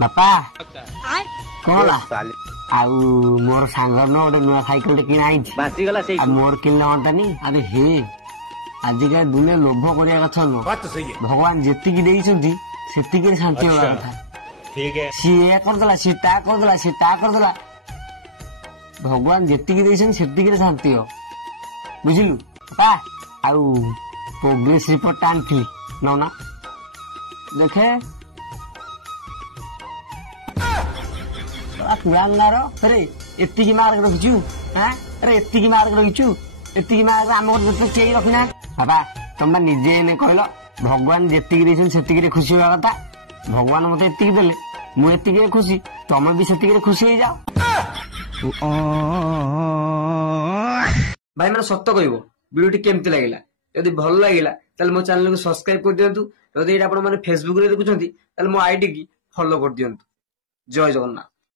बापा कौन आउ मोर सांगर न गोटे नुआ साइकेल किना आई मोर किनले हंतानी अरे हे आजिका दुनिया लोभ करिया कथा न भगवान जेतिकी देइछंती सेतिकी शांति होगा कथा ठीक है सी ए करदला सी ता करदला सी ता करदला भगवान जेतिकी देइछन सेतिकी शांति हो बुझिलु बापा आउ प्रोग्रेस रिपोर्ट आनथि नौना देखे अरे एति मार्क रखिचु अरे एति मार्क रखिचु एति मार्क आम केही रखिना बाबा तुम निजे कहल भगवान जेतिकी देछन सेतिकी खुशी होगा कथा भगवान मत एतिकी देले मु एतिकी खुशी तुम भी सेतिकी खुशी हो जाओ भाई मैंने सत्य कहबो वीडियो केमती लगिला यदि भल लगिला ताले मो चैनल को सब्सक्राइब कर दियंतु यदि आपण माने फेसबुक रे देखुछंती ताले मो आईडी की फॉलो कर दियंतु जय जगन्नाथ।